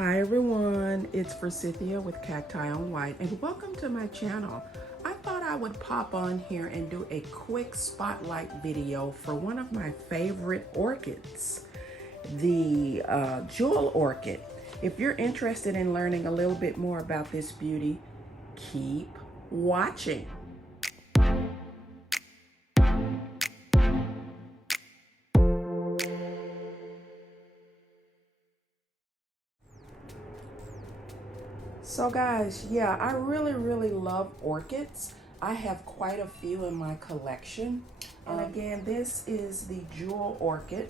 Hi everyone, it's Forsythia with CactiOnWhite and welcome to my channel. I thought I would pop on here and do a quick spotlight video for one of my favorite orchids, the Jewel Orchid. If you're interested in learning a little bit more about this beauty, keep watching. So guys, yeah, I really love orchids. I have quite a few in my collection. And again, this is the Jewel Orchid.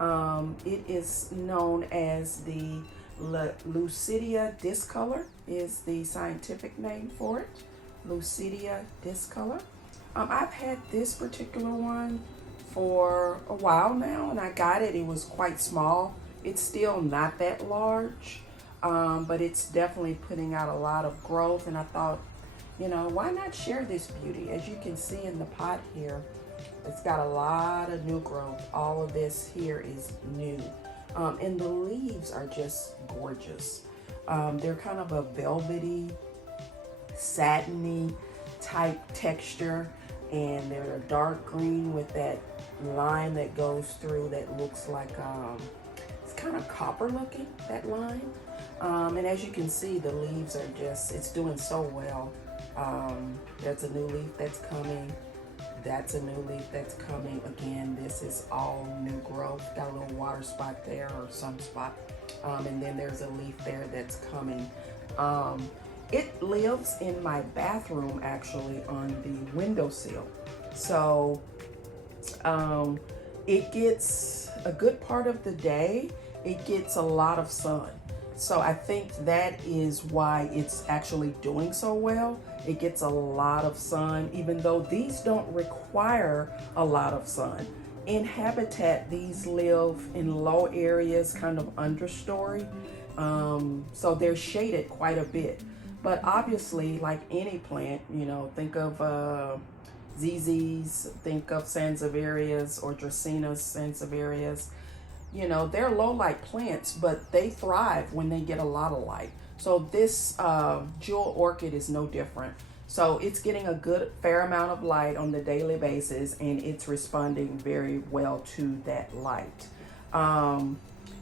It is known as the Ludisia discolor is the scientific name for it. Ludisia discolor. I've had this particular one for a while now and I got it. It was quite small. It's still not that large. But it's definitely putting out a lot of growth, and I thought, you know, why not share this beauty? As you can see in the pot here, it's got a lot of new growth. All of this here is new, and the leaves are just gorgeous. They're kind of a velvety, satiny type texture, and they're a dark green with that line that goes through that looks like it's kind of copper looking, that line. And as you can see, the leaves are just, it's doing so well. That's a new leaf that's coming. That's a new leaf that's coming. Again, this is all new growth. Got a little water spot there or some spot. And then there's a leaf there that's coming. It lives in my bathroom actually on the windowsill. So it gets a good part of the day. It gets a lot of sun. So I think that is why it's actually doing so well. It gets a lot of sun, even though these don't require a lot of sun. In habitat, these live in low areas, kind of understory. So they're shaded quite a bit. But obviously, like any plant, you know, think of ZZs, think of Sansevierias or Dracaenas Sansevierias. You know, they're low light plants, but they thrive when they get a lot of light. So this Jewel Orchid is no different. So it's getting a good fair amount of light on the daily basis, and it's responding very well to that light.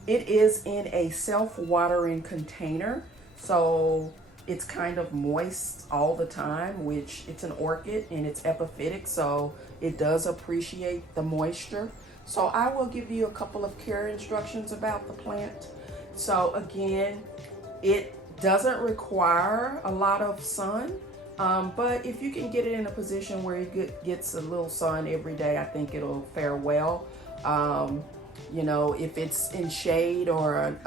It is in a self-watering container, so it's kind of moist all the time, which it's an orchid and it's epiphytic, so it does appreciate the moisture. So I will give you a couple of care instructions about the plant. So again, it doesn't require a lot of sun, but if you can get it in a position where it gets a little sun every day, I think it'll fare well. You know, if it's in shade or an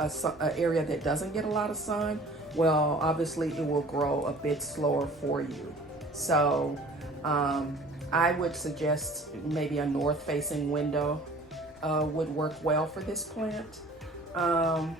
area that doesn't get a lot of sun, well, obviously it will grow a bit slower for you. So I would suggest maybe a north-facing window would work well for this plant. The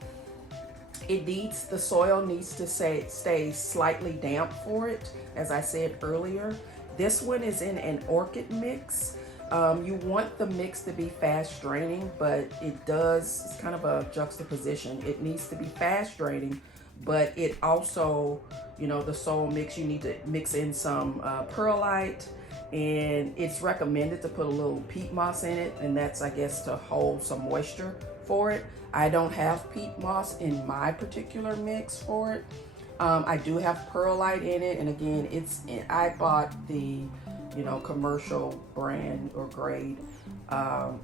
soil needs to stay slightly damp for it, as I said earlier. This one is in an orchid mix. You want the mix to be fast draining, but it's kind of a juxtaposition. It needs to be fast draining, but it also, you know, the soil mix, you need to mix in some perlite, and it's recommended to put a little peat moss in it, and that's, I guess, to hold some moisture for it. I don't have peat moss in my particular mix for it. I do have perlite in it, and again, I bought the, you know, commercial brand or grade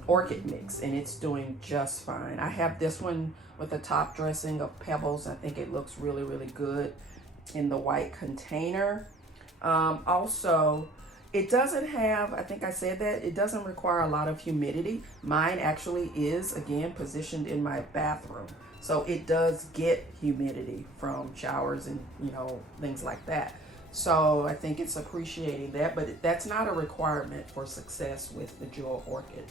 orchid mix, and it's doing just fine. I have this one with a top dressing of pebbles. I think it looks really good in the white container. Also, it doesn't have, I think I said that, it doesn't require a lot of humidity. Mine actually is, again, positioned in my bathroom. So it does get humidity from showers and, you know, things like that. So I think it's appreciating that, but that's not a requirement for success with the Jewel Orchid.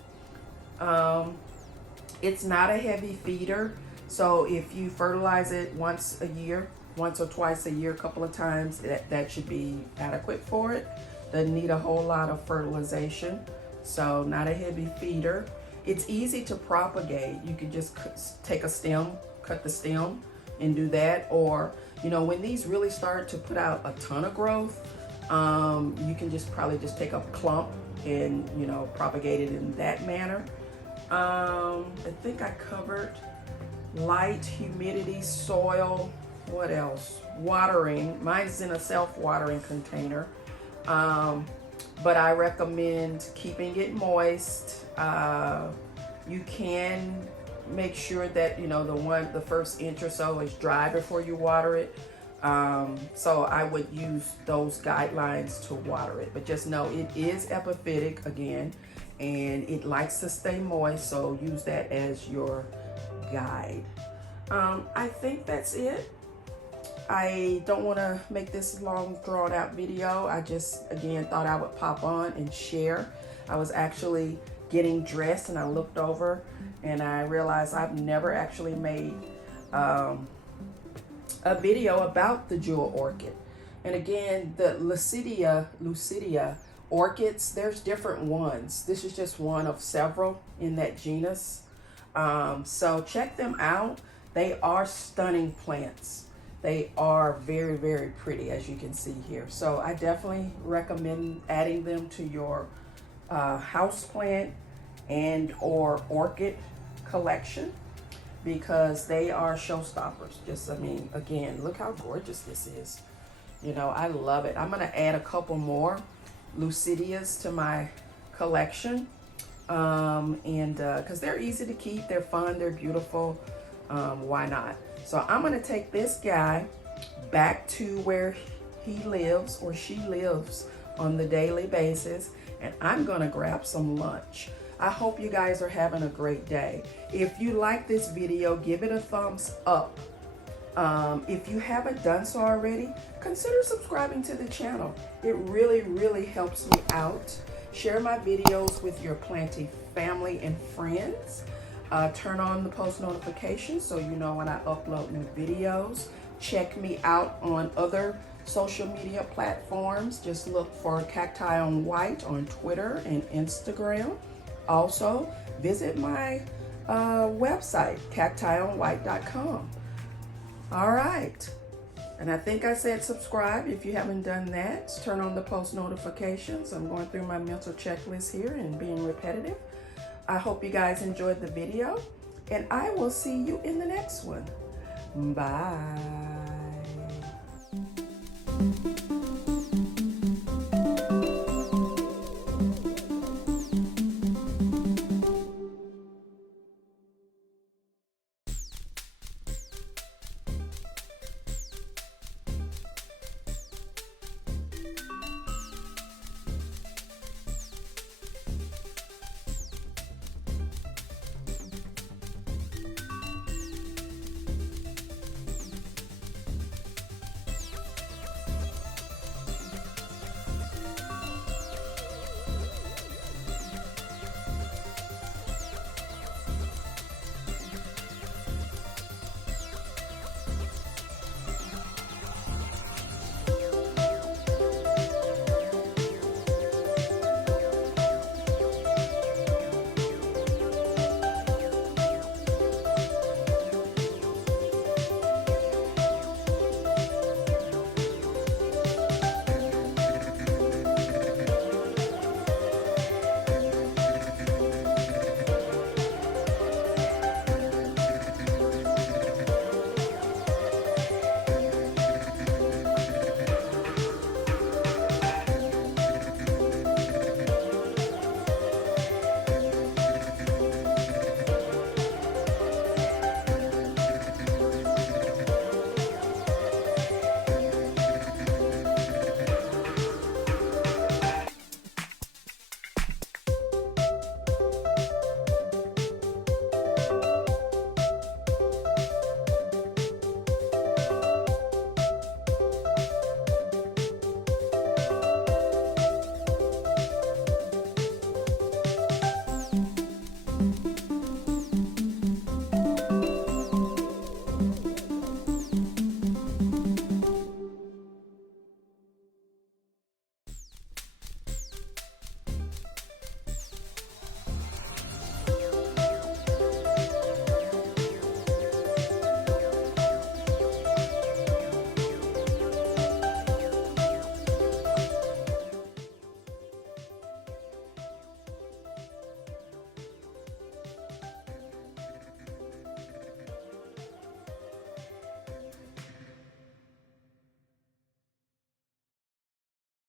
It's not a heavy feeder. So if you fertilize it once or twice a year, a couple of times, that should be adequate for it. Doesn't need a whole lot of fertilization, so not a heavy feeder. It's easy to propagate. You can just take a stem, cut the stem, and do that. Or, you know, when these really start to put out a ton of growth, you can just probably just take a clump and, you know, propagate it in that manner. I think I covered light, humidity, soil, what else? Watering. Mine's in a self-watering container. But I recommend keeping it moist. You can make sure that, you know, the first inch or so is dry before you water it. So I would use those guidelines to water it, but just know it is epiphytic again, and it likes to stay moist, so use that as your guide. I think that's it. I don't want to make this long drawn out video. I just, again, thought I would pop on and share. I was actually getting dressed and I looked over and I realized I've never actually made a video about the Jewel Orchid. And again, the Ludisia orchids, there's different ones. This is just one of several in that genus. So check them out. They are stunning plants. They are very, very pretty, as you can see here. So I definitely recommend adding them to your houseplant and or orchid collection, because they are showstoppers. Just, I mean, again, look how gorgeous this is. You know, I love it. I'm gonna add a couple more Ludidias to my collection, because they're easy to keep, they're fun, they're beautiful. Why not? So I'm gonna take this guy back to where he lives or she lives on the daily basis, and I'm gonna grab some lunch. I hope you guys are having a great day. If you like this video, give it a thumbs up. If you haven't done so already, consider subscribing to the channel. It really, really helps me out. Share my videos with your planting family and friends. Turn on the post notifications so you know when I upload new videos. Check me out on other social media platforms. Just look for CactiOnWhite on Twitter and Instagram. Also, visit my website, CactiOnWhite.com. All right. And I think I said subscribe. If you haven't done that, turn on the post notifications. I'm going through my mental checklist here and being repetitive. I hope you guys enjoyed the video, and I will see you in the next one. Bye.